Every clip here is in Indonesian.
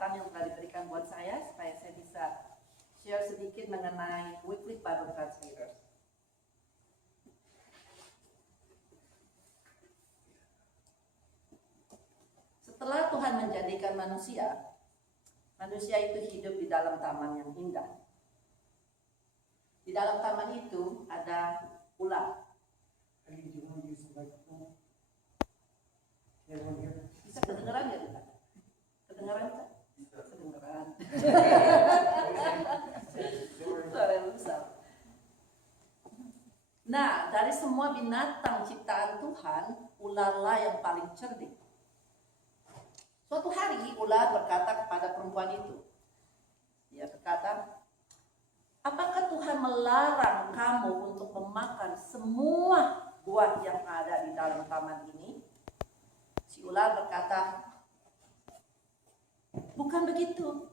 kesempatan yang telah diberikan buat saya supaya saya bisa share sedikit mengenai Weekly Bible Translators. Setelah Tuhan menjadikan manusia itu hidup di dalam taman yang indah. Di dalam taman itu ada ular. Bisa kedengeran nggak kita? Kedengeran kan? Kedengeran. Suara yang besar. Nah, dari semua binatang ciptaan Tuhan, ularlah yang paling cerdik. Suatu hari ular berkata kepada perempuan itu, dia berkata, apakah Tuhan melarang kamu untuk memakan semua buah yang ada di dalam taman ini? Si ular berkata, bukan begitu.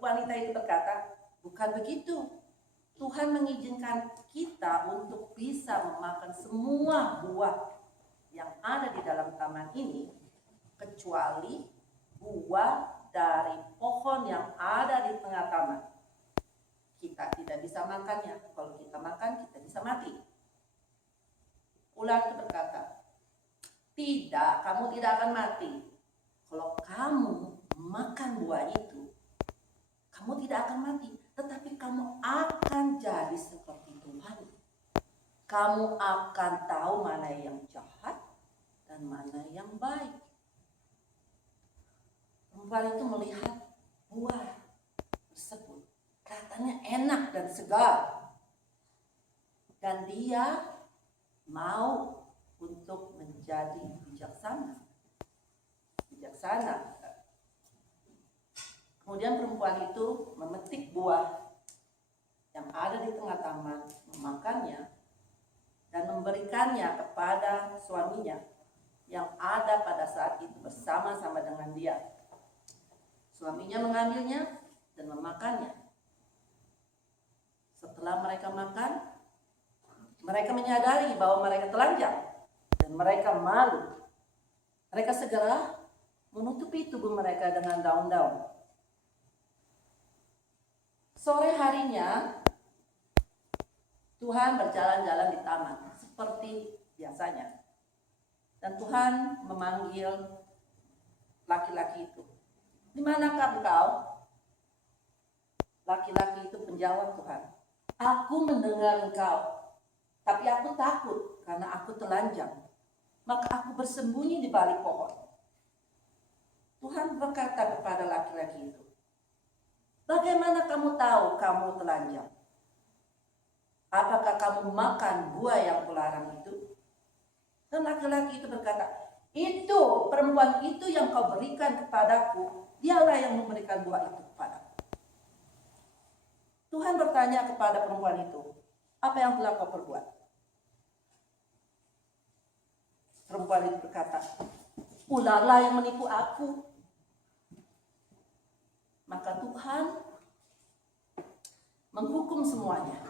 Wanita itu berkata, bukan begitu. Tuhan mengizinkan kita untuk bisa memakan semua buah yang ada di dalam taman ini, kecuali buah dari pohon yang ada di tengah taman. Kita tidak bisa makannya. Kalau kita makan, kita bisa mati. Ular itu berkata, tidak, kamu tidak akan mati. Kalau kamu makan buah itu, kamu tidak akan mati. Tetapi kamu akan jadi seperti Tuhan. Kamu akan tahu mana yang jahat dan mana yang baik. Perempuan itu melihat buah tersebut. Kelihatannya enak dan segar. Dan dia mau untuk menjadi bijaksana. Kemudian perempuan itu memetik buah yang ada di tengah taman, memakannya, dan memberikannya kepada suaminya yang ada pada saat itu bersama-sama dengan dia. Suaminya mengambilnya dan memakannya. Setelah mereka makan, mereka menyadari bahwa mereka telanjang dan mereka malu. Mereka segera menutupi tubuh mereka dengan daun-daun. Sore harinya, Tuhan berjalan-jalan di taman seperti biasanya. Dan Tuhan memanggil laki-laki itu. Di manakah engkau? Laki-laki itu menjawab Tuhan, aku mendengar engkau, tapi aku takut karena aku telanjang. Maka aku bersembunyi di balik pohon. Tuhan berkata kepada laki-laki itu, bagaimana kamu tahu kamu telanjang? Apakah kamu makan buah yang kularang itu? Dan laki-laki itu berkata, itu perempuan itu yang kau berikan kepadaku, dialah yang memberikan buah itu kepadaku. Tuhan bertanya kepada perempuan itu, apa yang telah kau perbuat? Perempuan itu berkata, ularlah yang menipu aku. Maka Tuhan menghukum semuanya.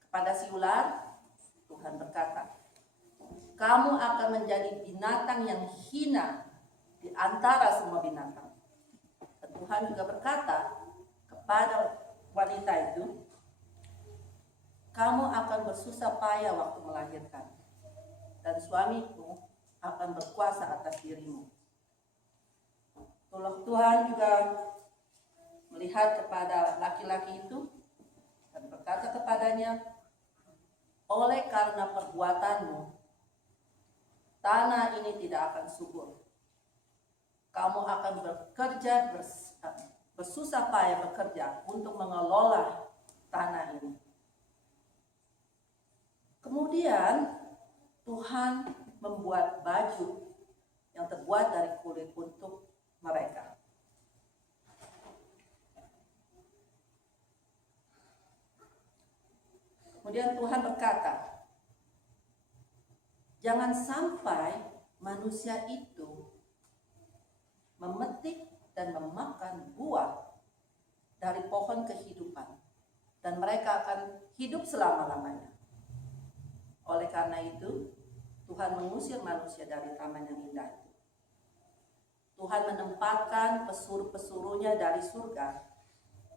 Kepada si ular, Tuhan berkata, kamu akan menjadi binatang yang hina di antara semua binatang. Dan Tuhan juga berkata kepada wanita itu, kamu akan bersusah payah waktu melahirkan, dan suamimu akan berkuasa atas dirimu. Tuhan juga melihat kepada laki-laki itu dan berkata kepadanya, oleh karena perbuatanmu, tanah ini tidak akan subur. Kamu akan bersusah payah bekerja untuk mengelola tanah ini. Kemudian Tuhan membuat baju yang terbuat dari kulit untuk mereka. Kemudian Tuhan berkata, jangan sampai manusia itu memetik dan memakan buah dari pohon kehidupan, dan mereka akan hidup selama-lamanya. Oleh karena itu, Tuhan mengusir manusia dari taman yang indah itu. Tuhan menempatkan pesuruh-pesuruhnya dari surga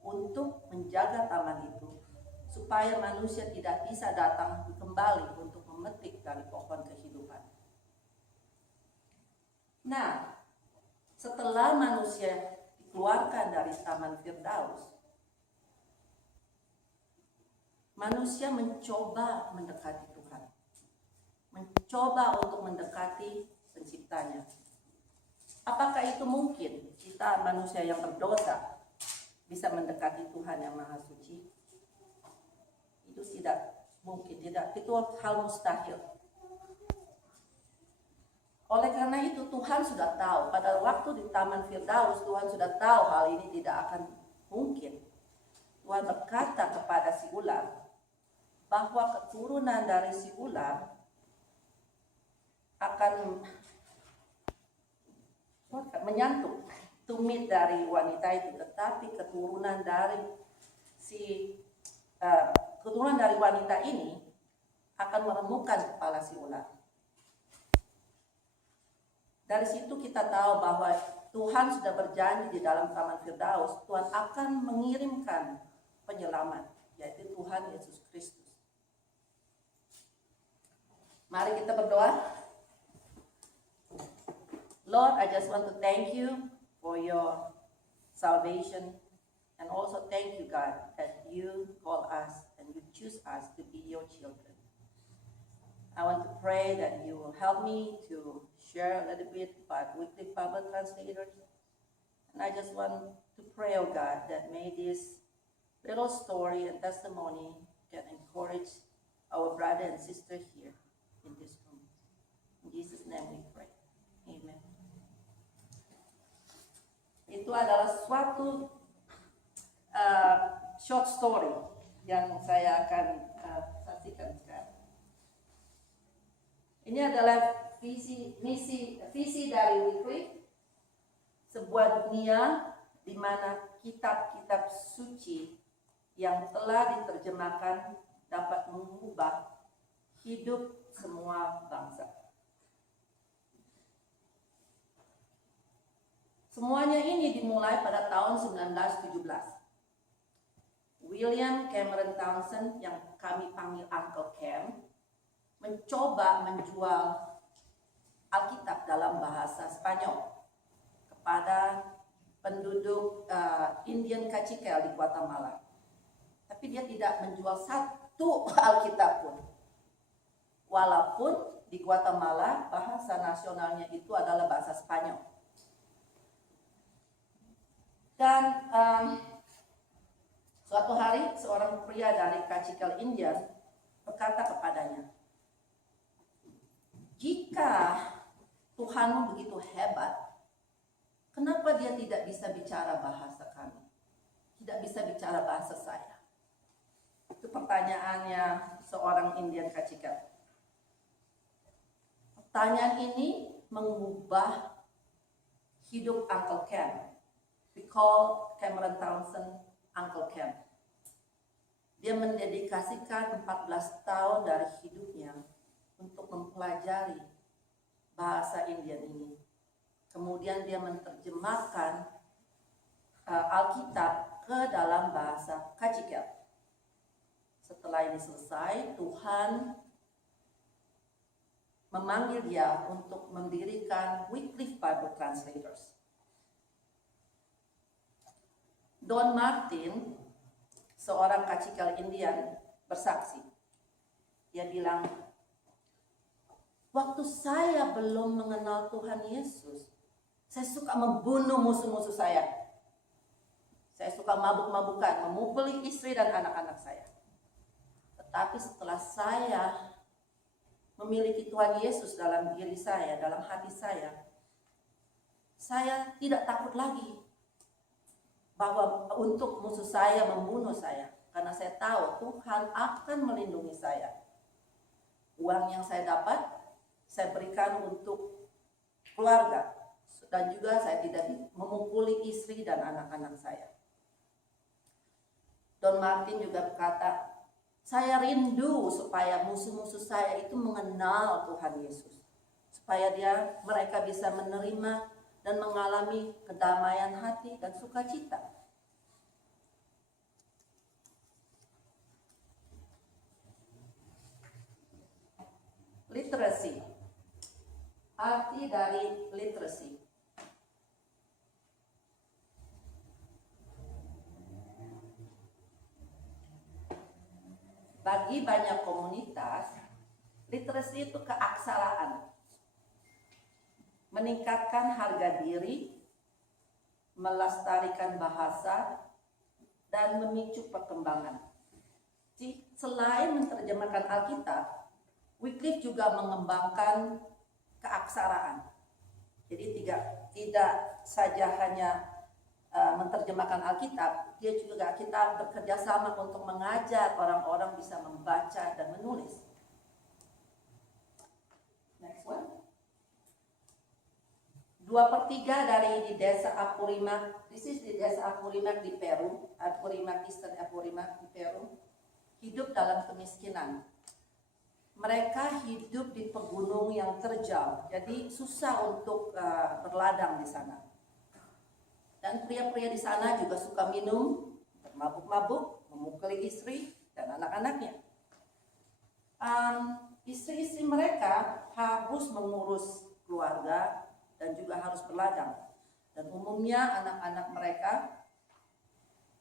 untuk menjaga taman itu, supaya manusia tidak bisa datang kembali untuk memetik dari pohon kehidupan. Nah, setelah manusia dikeluarkan dari Taman Firdaus, manusia mencoba mendekati Tuhan, mencoba untuk mendekati penciptanya. Apakah itu mungkin kita manusia yang berdosa bisa mendekati Tuhan yang Maha Suci? Itu tidak mungkin, tidak. Itu hal mustahil. Oleh karena itu Tuhan sudah tahu, pada waktu di Taman Firdaus Tuhan sudah tahu hal ini tidak akan mungkin. Tuhan berkata kepada si ular bahwa keturunan dari si ular akan menyantuk tumit dari wanita itu, tetapi keturunan dari wanita ini akan meremukkan kepala si ular. Dari situ kita tahu bahwa Tuhan sudah berjanji di dalam Taman Firdaus, Tuhan akan mengirimkan penyelamat, yaitu Tuhan Yesus Kristus. Mari kita berdoa. Lord, I just want to thank you for your salvation, and also thank you, God, that you call us and you choose us to be your children. I want to pray that you will help me to share a little bit about Wycliffe Bible Translators. And I just want to pray, oh God, that may this little story and testimony can encourage our brother and sister here in this room. In Jesus' name we pray. Amen. Itu adalah suatu short story yang saya akan saksikan sekarang. Ini adalah visi dari Wycliffe, sebuah dunia di mana kitab-kitab suci yang telah diterjemahkan dapat mengubah hidup semua bangsa. Semuanya ini dimulai pada tahun 1917. William Cameron Townsend, yang kami panggil Uncle Cam, mencoba menjual Alkitab dalam bahasa Spanyol kepada penduduk Indian Kacikal di Guatemala. Tapi dia tidak menjual satu Alkitab pun. Walaupun di Guatemala bahasa nasionalnya itu adalah bahasa Spanyol. Dan suatu hari seorang pria dari Kacikal India berkata kepadanya, "Jika Tuhanmu begitu hebat, kenapa dia tidak bisa bicara bahasa kami? Tidak bisa bicara bahasa saya?" Itu pertanyaannya seorang Indian Kacikal. Pertanyaan ini mengubah hidup Uncle Cam. We call Cameron Townsend Uncle Cam. Dia mendedikasikan 14 tahun dari hidupnya untuk mempelajari bahasa Indian ini. Kemudian dia menerjemahkan Alkitab ke dalam bahasa Kacikal. Setelah ini selesai, Tuhan memanggil dia untuk mendirikan Wycliffe Bible Translators. Don Martin, seorang Kacikal Indian, bersaksi. Dia bilang, "Waktu saya belum mengenal Tuhan Yesus, saya suka membunuh musuh-musuh saya. Saya suka mabuk-mabukan, memukuli istri dan anak-anak saya. Tetapi setelah saya memiliki Tuhan Yesus dalam diri saya, dalam hati saya tidak takut lagi bahwa untuk musuh saya membunuh saya, karena saya tahu Tuhan akan melindungi saya. Uang yang saya dapat, saya berikan untuk keluarga, dan juga saya tidak memukuli istri dan anak-anak saya." Don Martin juga berkata, "Saya rindu supaya musuh-musuh saya itu mengenal Tuhan Yesus, supaya mereka bisa menerima dan mengalami kedamaian hati dan sukacita. Literasi. Arti dari literasi. Bagi banyak komunitas, literasi itu keaksaraan, meningkatkan harga diri, melestarikan bahasa, dan memicu perkembangan. Selain menerjemahkan Alkitab, Wycliffe juga mengembangkan keaksaraan. Jadi tidak saja hanya menerjemahkan Alkitab, dia juga kita bekerja sama untuk mengajar orang-orang bisa membaca dan menulis. Next one. 2/3 dari di desa Apurimac, di desa Apurimac di Peru, Eastern Apurimac di Peru, hidup dalam kemiskinan. Mereka hidup di pegunung yang terjal, jadi susah untuk berladang di sana. Dan pria-pria di sana juga suka minum, bermabuk-mabuk, memukuli istri dan anak-anaknya. Istri-istri mereka harus mengurus keluarga dan juga harus berladang. Dan umumnya anak-anak mereka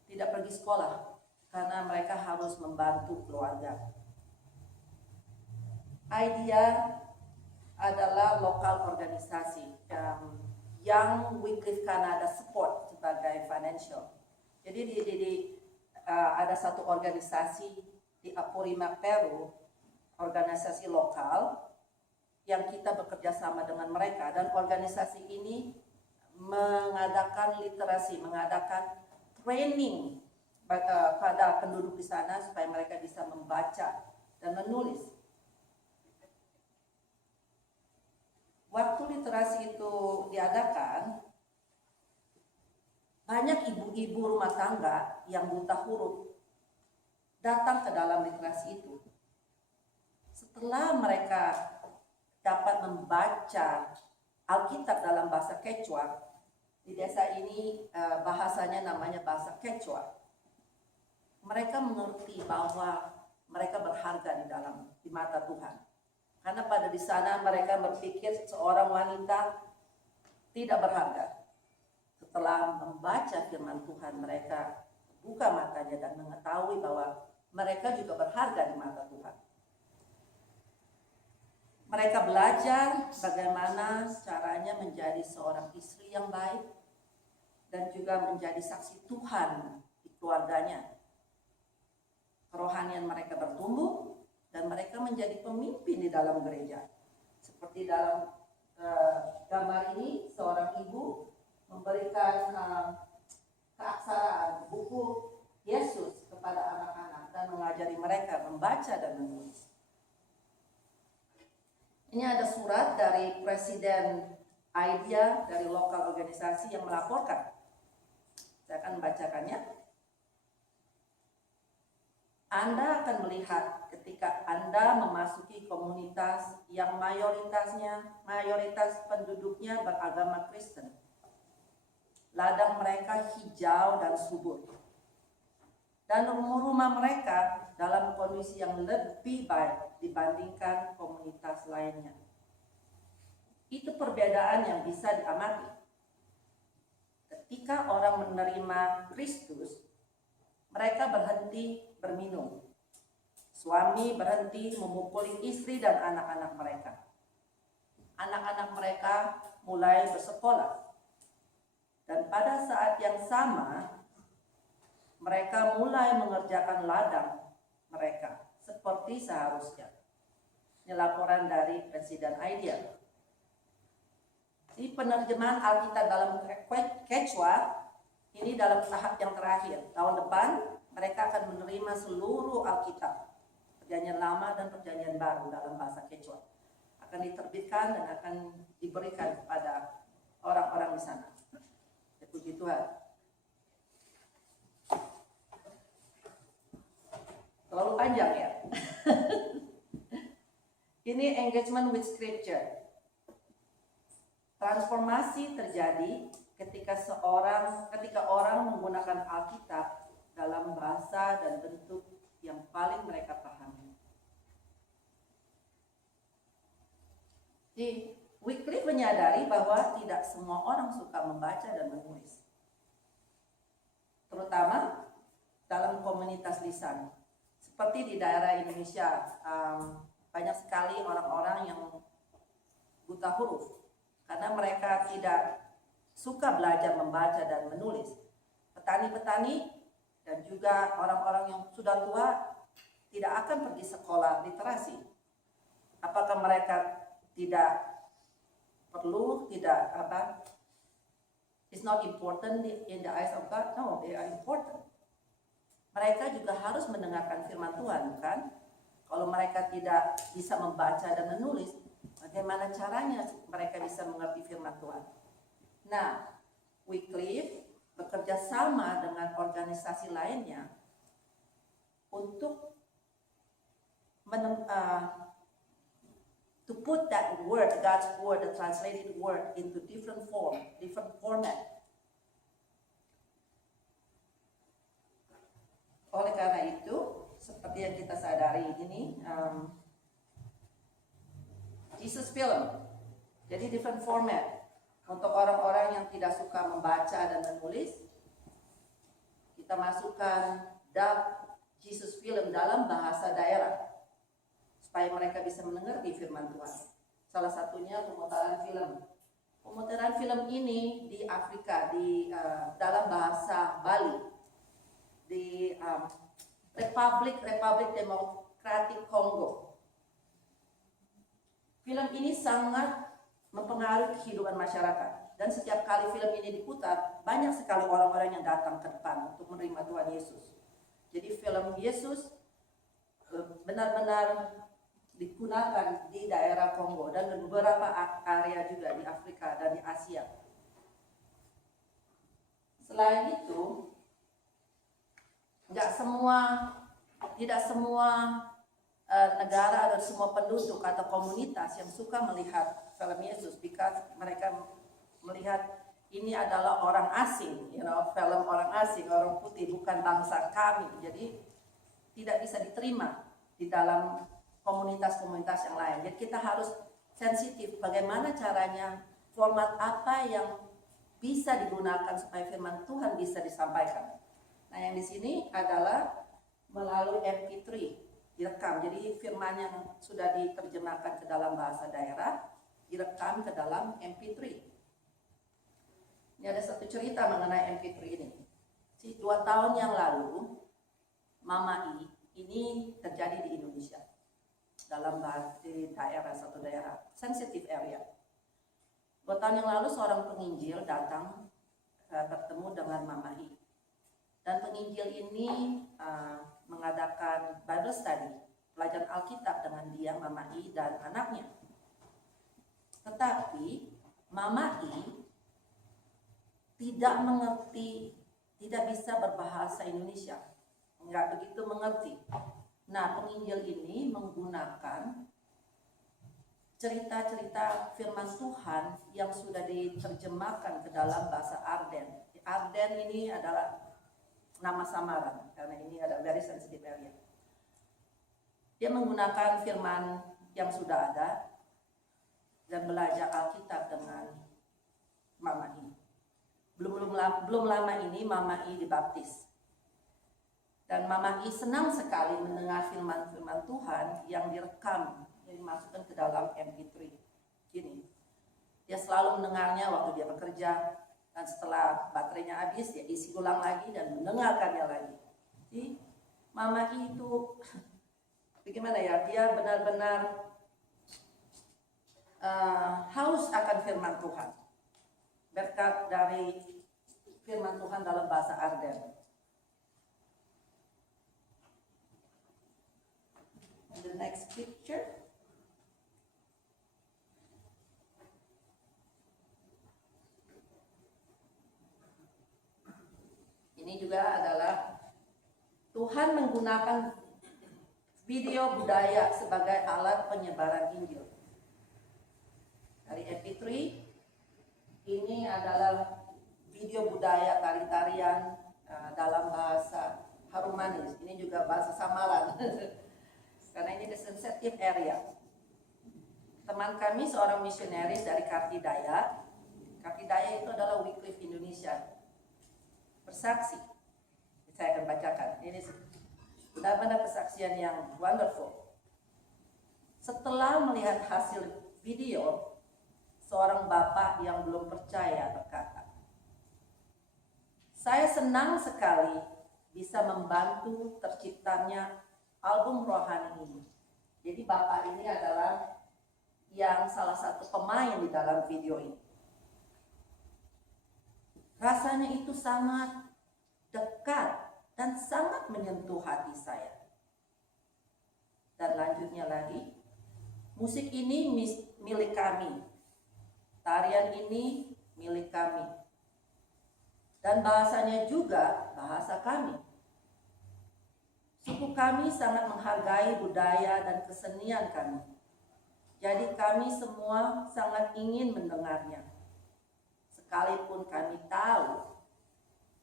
tidak pergi sekolah karena mereka harus membantu keluarga. IDEA adalah lokal organisasi yang Wycliffe Canada support sebagai financial. Jadi ada satu organisasi di Apurimac, Peru, organisasi lokal yang kita bekerja sama dengan mereka, dan organisasi ini mengadakan literasi, mengadakan training pada penduduk di sana supaya mereka bisa membaca dan menulis. Waktu literasi itu diadakan, banyak ibu-ibu rumah tangga yang buta huruf datang ke dalam literasi itu. Setelah mereka dapat membaca Alkitab dalam bahasa Quechua, di desa ini bahasanya namanya bahasa Quechua, mereka mengerti bahwa mereka berharga di mata Tuhan. Karena pada di sana mereka berpikir seorang wanita tidak berharga. Setelah membaca firman Tuhan, mereka buka matanya dan mengetahui bahwa mereka juga berharga di mata Tuhan. Mereka belajar bagaimana caranya menjadi seorang istri yang baik dan juga menjadi saksi Tuhan di keluarganya. Kerohanian mereka bertumbuh dan mereka menjadi pemimpin di dalam gereja. Seperti dalam gambar ini, seorang ibu memberikan keaksaraan buku Yesus kepada anak-anak dan mengajari mereka membaca dan menulis. Ini ada surat dari Presiden IDEA dari lokal organisasi yang melaporkan. Saya akan membacakannya. Anda akan melihat ketika Anda memasuki komunitas yang mayoritas penduduknya beragama Kristen. Ladang mereka hijau dan subur. Dan rumah mereka dalam kondisi yang lebih baik dibandingkan komunitas lainnya. Itu perbedaan yang bisa diamati. Ketika orang menerima Kristus, mereka berhenti berminum. Suami berhenti memukuli istri dan anak-anak mereka. Anak-anak mereka mulai bersekolah. Dan pada saat yang sama, mereka mulai mengerjakan ladang mereka seperti seharusnya. Ini laporan dari Presiden IDEA. Di penerjemahan Alkitab dalam Quechua ini dalam tahap yang terakhir. Tahun depan mereka akan menerima seluruh Alkitab, Perjanjian Lama dan Perjanjian Baru dalam bahasa Quechua. Akan diterbitkan dan akan diberikan kepada orang-orang di sana. Puji Tuhan. Terlalu panjang ya. Ini engagement with scripture. Transformasi terjadi ketika orang menggunakan Alkitab dalam bahasa dan bentuk yang paling mereka pahami. Jadi, Wycliffe menyadari bahwa tidak semua orang suka membaca dan menulis, terutama dalam komunitas lisan. Seperti di daerah Indonesia, banyak sekali orang-orang yang buta huruf karena mereka tidak suka belajar membaca dan menulis. Petani-petani dan juga orang-orang yang sudah tua tidak akan pergi sekolah literasi. Apakah mereka tidak perlu, it's not important in the eyes of God? No, they are important. Mereka juga harus mendengarkan firman Tuhan, kan? Kalau mereka tidak bisa membaca dan menulis, bagaimana caranya mereka bisa mengerti firman Tuhan? Nah, Wycliffe bekerja sama dengan organisasi lainnya untuk to put that word, God's word, the translated word, into different format. Oleh karena itu, seperti yang kita sadari ini, Jesus Film, jadi different format. Untuk orang-orang yang tidak suka membaca dan menulis, kita masukkan dub Jesus Film dalam bahasa daerah, supaya mereka bisa mengerti firman Tuhan. Salah satunya pemutaran film. Pemutaran film ini di Afrika, dalam bahasa Bali, di Republik Demokratik Kongo. Film ini sangat mempengaruhi kehidupan masyarakat. Dan setiap kali film ini diputar, banyak sekali orang-orang yang datang ke depan untuk menerima Tuhan Yesus. Jadi film Yesus benar-benar digunakan di daerah Kongo dan beberapa area juga di Afrika dan di Asia. Selain itu, tidak semua negara atau semua penduduk atau komunitas yang suka melihat film Yesus, because mereka melihat ini adalah orang asing, film orang asing, orang putih, bukan bangsa kami. Jadi tidak bisa diterima di dalam komunitas-komunitas yang lain. Jadi kita harus sensitif bagaimana caranya, format apa yang bisa digunakan supaya firman Tuhan bisa disampaikan. Nah, yang di sini adalah melalui MP3 direkam. Jadi firman yang sudah diterjemahkan ke dalam bahasa daerah direkam ke dalam MP3. Ini ada satu cerita mengenai MP3 ini. 2 tahun yang lalu, Mama I ini terjadi di Indonesia. Di satu daerah, sensitive area. 2 tahun yang lalu seorang penginjil datang bertemu dengan Mama I. Dan penginjil ini mengadakan Bible study, pelajaran Alkitab dengan dia, Mama I dan anaknya. Tetapi Mama I tidak mengerti, tidak bisa berbahasa Indonesia, nggak begitu mengerti. Nah, penginjil ini menggunakan cerita-cerita firman Tuhan yang sudah diterjemahkan ke dalam bahasa Arden. Arden ini adalah nama samaran, karena ini ada very sensitive area. Dia menggunakan firman yang sudah ada dan belajar Alkitab dengan Mama I. Belum lama ini Mama I dibaptis. Dan Mama I senang sekali mendengar firman-firman Tuhan yang direkam, yang dimasukkan ke dalam MP3. Gini, dia selalu mendengarnya waktu dia bekerja, dan setelah baterainya habis, dia isi ulang lagi dan mendengarkannya lagi. Jadi Mama I itu, bagaimana ya, dia benar-benar haus akan firman Tuhan. Berkat dari firman Tuhan dalam bahasa Arden. The next picture. Ini juga adalah Tuhan menggunakan video budaya sebagai alat penyebaran Injil. Dari MP3 adalah video budaya tari-tarian dalam bahasa harum manis. Ini juga bahasa samaran. Karena ini the sensitive area. Teman kami seorang misionaris dari Kartidaya. Kartidaya itu adalah Wycliffe Indonesia. Bersaksi. Saya akan bacakan. Ini benar-benar kesaksian yang wonderful. Setelah melihat hasil video, seorang bapak yang belum percaya berkata, "Saya senang sekali bisa membantu terciptanya album rohani ini." Jadi bapak ini adalah yang salah satu pemain di dalam video ini. Rasanya itu sangat dekat dan sangat menyentuh hati saya. Dan lanjutnya lagi, musik ini milik kami. Tarian ini milik kami. Dan bahasanya juga bahasa kami. Suku kami sangat menghargai budaya dan kesenian kami. Jadi kami semua sangat ingin mendengarnya. Sekalipun kami tahu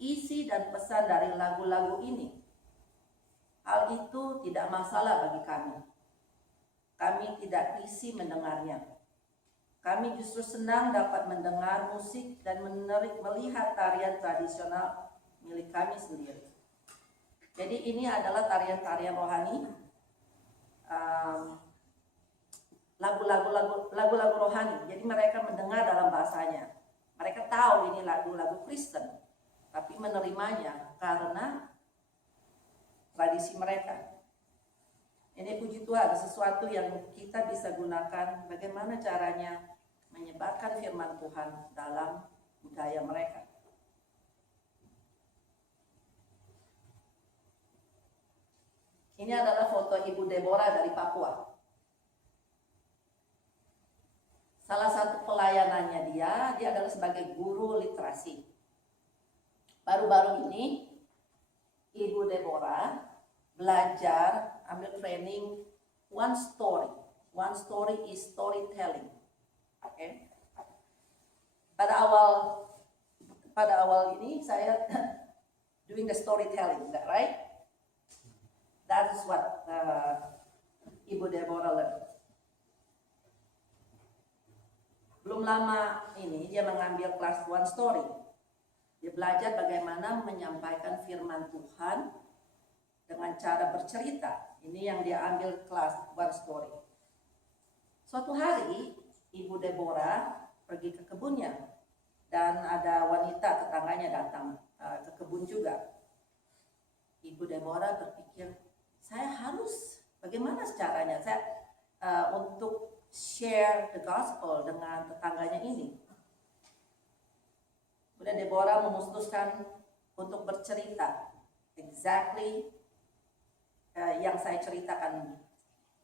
isi dan pesan dari lagu-lagu ini, hal itu tidak masalah bagi kami. Kami tidak risih mendengarnya. Kami justru senang dapat mendengar musik dan melihat tarian tradisional milik kami sendiri. Jadi ini adalah tarian-tarian rohani, lagu-lagu rohani. Jadi mereka mendengar dalam bahasanya. Mereka tahu ini lagu-lagu Kristen, tapi menerimanya karena tradisi mereka. Ini puji Tuhan, sesuatu yang kita bisa gunakan bagaimana caranya menyebarkan firman Tuhan dalam budaya mereka. Ini adalah foto Ibu Deborah dari Papua. Salah satu pelayanannya dia adalah sebagai guru literasi. Baru-baru ini Ibu Deborah belajar ambil training one story. One story is storytelling. Okay. Pada awal ini saya doing the storytelling, is that right? That is what Ibu Deborah learned. Belum lama ini dia mengambil kelas one story. Dia belajar bagaimana menyampaikan firman Tuhan dengan cara bercerita. Ini yang dia ambil kelas one story. Suatu hari Ibu Deborah pergi ke kebunnya dan ada wanita tetangganya datang ke kebun juga. Ibu Deborah berpikir, bagaimana caranya saya untuk share the gospel dengan tetangganya ini. Kemudian Deborah memutuskan untuk bercerita exactly yang saya ceritakan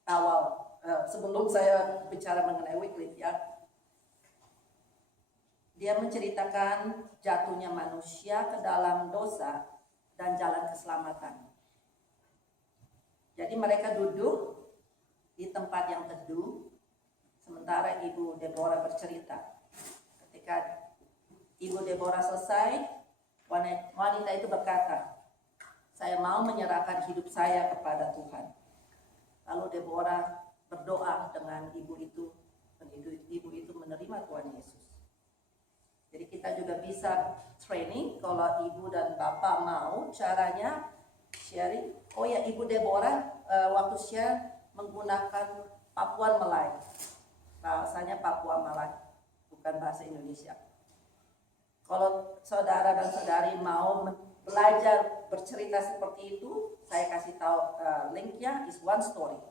awal sebelum saya bicara mengenai Wycliffe ya. Dia menceritakan jatuhnya manusia ke dalam dosa dan jalan keselamatan. Jadi mereka duduk di tempat yang teduh sementara Ibu Deborah bercerita. Ketika Ibu Deborah selesai, wanita itu berkata, "Saya mau menyerahkan hidup saya kepada Tuhan." Lalu Deborah berdoa dengan ibu itu, dan ibu itu menerima Tuhan Yesus. Jadi kita juga bisa training kalau ibu dan bapak mau caranya sharing. Oh ya, Ibu Deborah waktu share menggunakan Papuan Malay. Bahasanya Papua Malay, bukan bahasa Indonesia. Kalau saudara dan saudari mau belajar bercerita seperti itu, saya kasih tahu linknya is one story.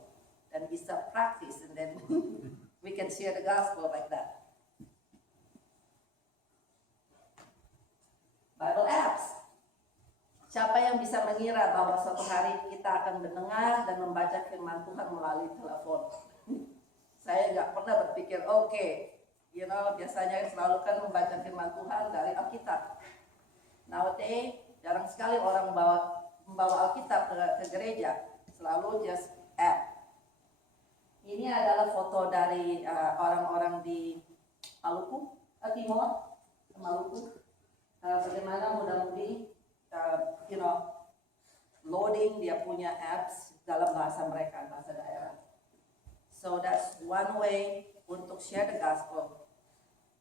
Dan bisa practice and then we can share the gospel like that. Bible apps. Siapa yang bisa mengira bahwa suatu hari kita akan mendengar dan membaca firman Tuhan melalui telepon? Saya nggak pernah berpikir, biasanya selalu kan membaca firman Tuhan dari Alkitab. Nowadays, jarang sekali orang membawa Alkitab ke gereja, selalu just app. Ini adalah foto dari orang-orang di Maluku, Timor. maluku. Bagaimana mudah-mudi, loading dia punya apps dalam bahasa mereka, bahasa daerah. So that's one way untuk share the gospel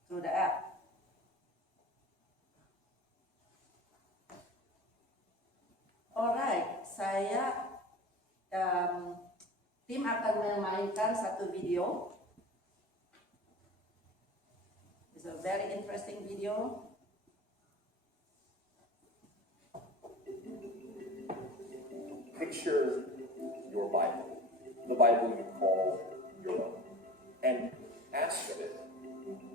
through the app. Alright, tim akan memainkan satu video. It's a very interesting video. Picture your Bible, the Bible you call your own, and ask it,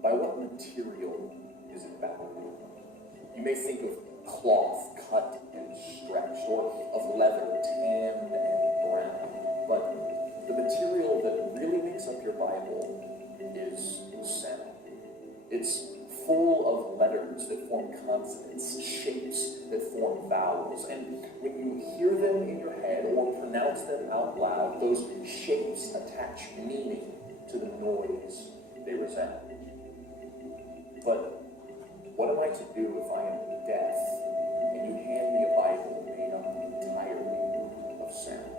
by what material is it bound? You may think of cloth cut and stretched, or of leather tanned and brown, but the material that really makes up your Bible is sound. It's full of letters that form consonants, shapes that form vowels, and when you hear them in your head or pronounce them out loud, those shapes attach meaning to the noise they resound. But what am I to do if I am deaf and you hand me a Bible made up entirely of sound?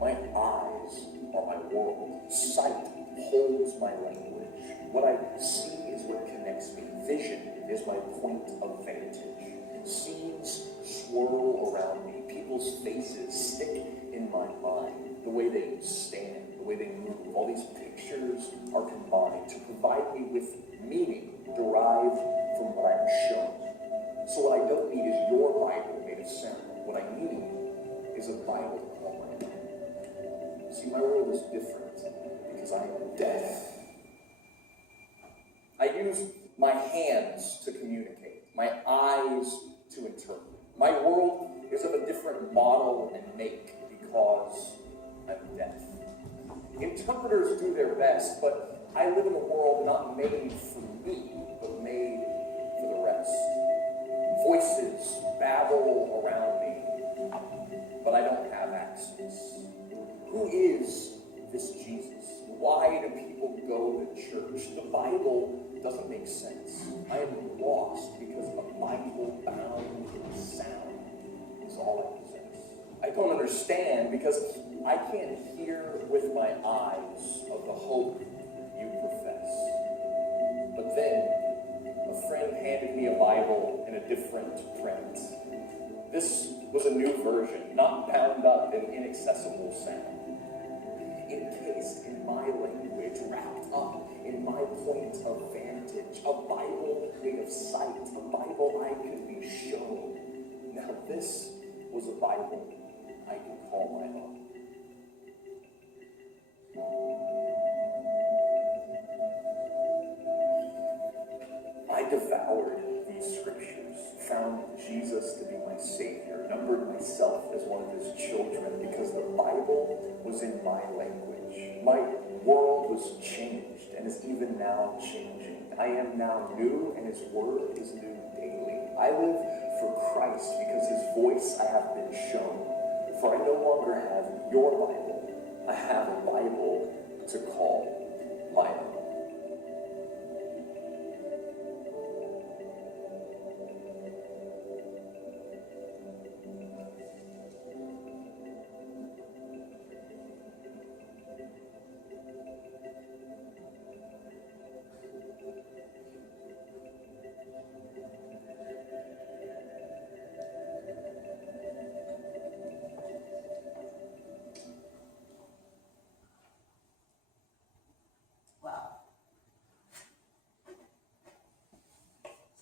My eyes are my world. Sight holds my language. What I see is what connects me. Vision is my point of vantage. Scenes swirl around me. People's faces stick in my mind. The way they stand, the way they move. All these pictures are combined to provide me with meaning derived from what I'm shown. So what I don't need is your Bible made of sound. What I need is a Bible to call my own. See, my world is different because I am deaf. I use my hands to communicate, my eyes to interpret. My world is of a different model and make because I'm deaf. Interpreters do their best, but I live in a world not made for me, but made for the rest. Voices babble around me, but I don't have access. Who is this Jesus? Why do people go to church? The Bible doesn't make sense. I am lost because a Bible bound in sound is all I possess. I don't understand because I can't hear with my eyes of the hope you profess. But then, a friend handed me a Bible in a different print. This was a new version, not bound up in inaccessible sound. Encased in my language, wrapped up in my point of vantage, a Bible made of sight, a Bible I could be shown. Now this was a Bible I could call my own. I devoured these scriptures, found Jesus to be my Savior, numbered myself as one of his children because the Bible was in my language. My world was changed and is even now changing. I am now new and his word is new daily. I live for Christ because his voice I have been shown. For I no longer have your Bible. I have a Bible to call my own.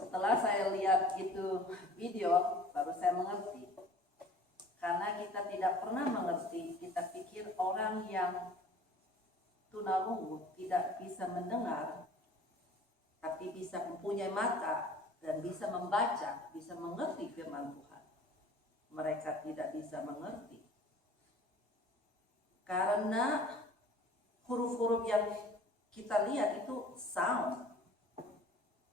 Setelah saya lihat itu video, baru saya mengerti. Karena kita tidak pernah mengerti, kita pikir orang yang tunarungu tidak bisa mendengar, tapi bisa mempunyai mata dan bisa membaca, bisa mengerti firman Tuhan. Mereka tidak bisa mengerti. Karena huruf-huruf yang kita lihat itu sound.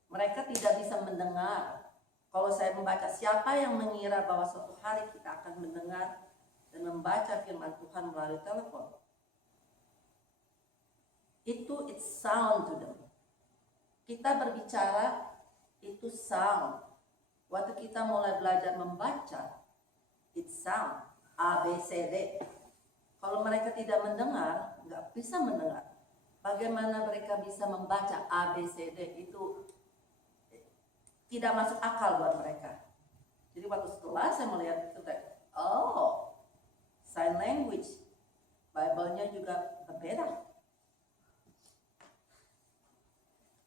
Mereka tidak bisa mendengar. Kalau saya membaca, siapa yang mengira bahwa suatu hari kita akan mendengar dan membaca firman Tuhan melalui telepon? It's sound to them. Kita berbicara itu sound. Waktu kita mulai belajar membaca, it sound, A, B, C, D. Kalau mereka tidak mendengar, nggak bisa mendengar. Bagaimana mereka bisa membaca A, B, C, D? Itu tidak masuk akal buat mereka. Jadi waktu setelah saya melihat itu, oh, sign language, Bible-nya juga berbeda.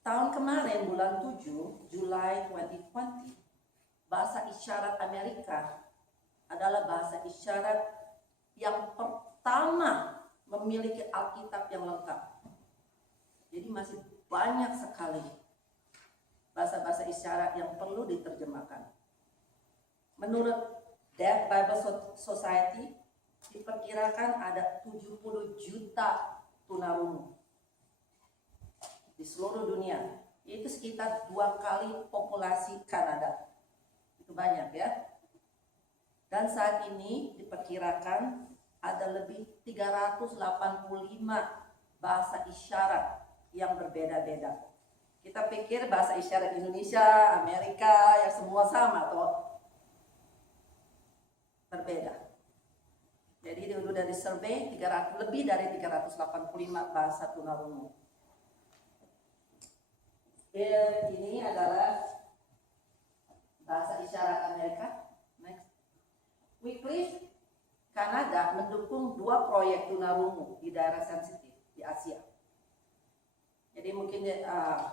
Tahun kemarin bulan 7, Julai 2020, bahasa isyarat Amerika adalah bahasa isyarat yang pertama memiliki Alkitab yang lengkap. Jadi masih banyak sekali bahasa-bahasa isyarat yang perlu diterjemahkan. Menurut Deaf Bible Society, diperkirakan ada 70 juta tunarungu di seluruh dunia. Itu sekitar 2 kali populasi Kanada. Itu banyak ya. Dan saat ini diperkirakan ada lebih 385 bahasa isyarat yang berbeda-beda. Kita pikir bahasa isyarat Indonesia, Amerika, ya semua sama toh. Berbeda. Jadi dulu dari survei lebih dari 385 bahasa tunarungu. Ini adalah bahasa isyarat Amerika. Next. Wycliffe Kanada mendukung 2 proyek tunarungu di daerah sensitif di Asia. Jadi mungkin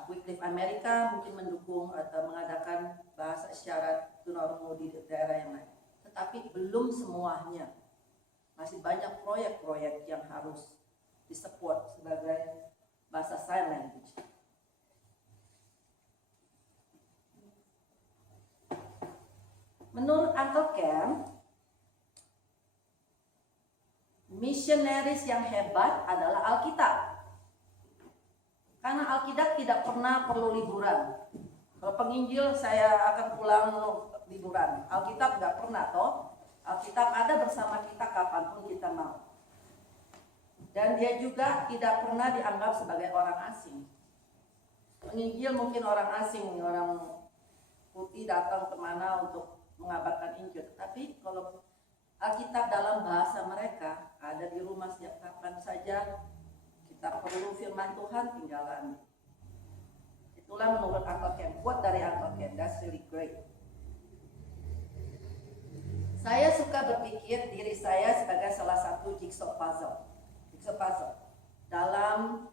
Wycliffe Amerika mungkin mendukung atau mengadakan bahasa isyarat tunarungu di daerah yang lain. Tetapi belum semuanya. Masih banyak proyek-proyek yang harus disupport sebagai bahasa sign language. Menurut Uncle Ken, missionaries yang hebat adalah Alkitab. Karena Alkitab tidak pernah perlu liburan. Kalau penginjil saya akan pulang liburan. Alkitab nggak pernah toh. Alkitab ada bersama kita kapanpun kita mau. Dan dia juga tidak pernah dianggap sebagai orang asing. Penginjil mungkin orang asing, orang putih datang kemana untuk mengabarkan Injil. Tapi kalau Alkitab dalam bahasa mereka ada di rumah setiap kapan saja kita perlu firman Tuhan tinggal ambil. Itulah menurut Uncle Ken. Quote dari Uncle Ken, that's really great. Saya suka berpikir diri saya sebagai salah satu jigsaw puzzle dalam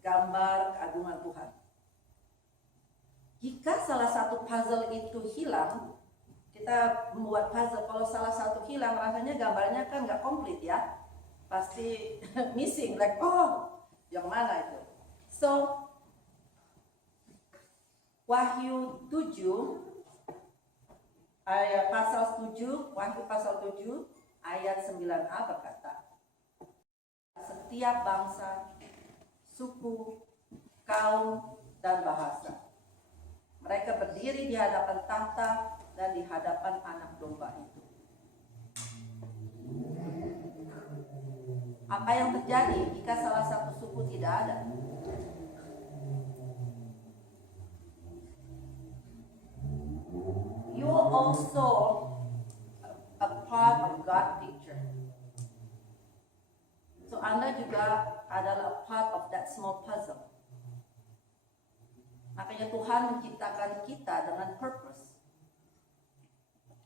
gambar keagungan Tuhan. Jika salah satu puzzle itu hilang, kita membuat puzzle, kalau salah satu hilang rasanya gambarnya kan nggak komplit ya, pasti missing, like oh yang mana itu. So Wahyu 7 ayat pasal 7, Wahyu pasal 7 ayat 9a berkata, setiap bangsa, suku, kaum, dan bahasa, mereka berdiri di hadapan tahta dan di hadapan anak domba itu. Apa yang terjadi jika salah satu suku tidak ada? You are also a part of God picture. So Anda juga adalah a part of that small puzzle. Makanya Tuhan menciptakan kita dengan purpose.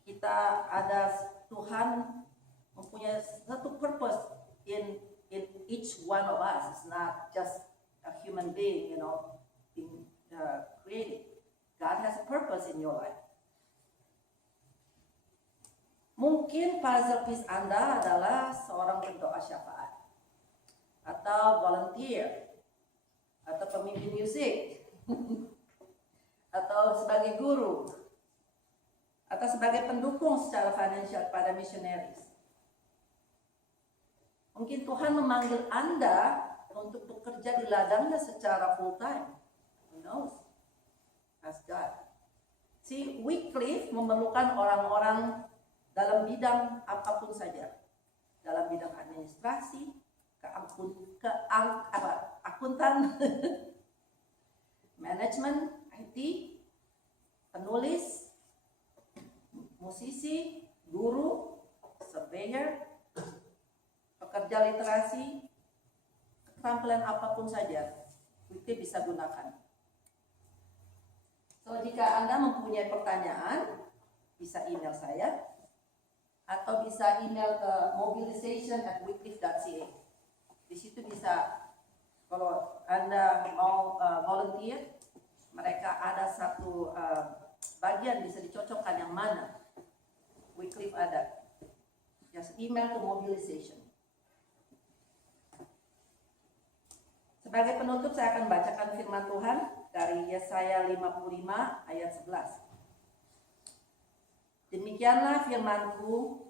Kita ada, Tuhan mempunyai satu purpose in each one of us. It's not just a human being, being created. God has a purpose in your life. Mungkin puzzle piece Anda adalah seorang pendoa syafaat, atau volunteer, atau pemimpin musik, atau sebagai guru, atau sebagai pendukung secara finansial pada missionaries. Mungkin Tuhan memanggil Anda untuk bekerja di ladangnya secara full time. Who knows? Ask God. Si Wycliffe memerlukan orang-orang dalam bidang apapun saja, dalam bidang administrasi, akuntan, manajemen, IT, penulis, musisi, guru, surveyor, pekerja literasi, keterampilan apapun saja, Wycliffe bisa gunakan. So, jika Anda mempunyai pertanyaan, bisa email saya, atau bisa email ke mobilization@wycliffe.ca. Di situ bisa, kalau Anda mau volunteer, mereka ada satu bagian bisa dicocokkan yang mana Wycliffe ada. Just email to mobilization. Sebagai penutup, saya akan bacakan firman Tuhan dari Yesaya 55 ayat 11. Demikianlah firman-Ku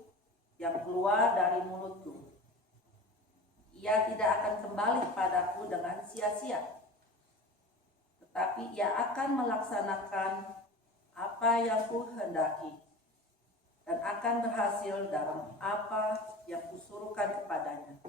yang keluar dari mulutku. Ia tidak akan kembali kepadaku dengan sia-sia, tetapi ia akan melaksanakan apa yang kuhendaki dan akan berhasil dalam apa yang kusuruhkan kepadanya.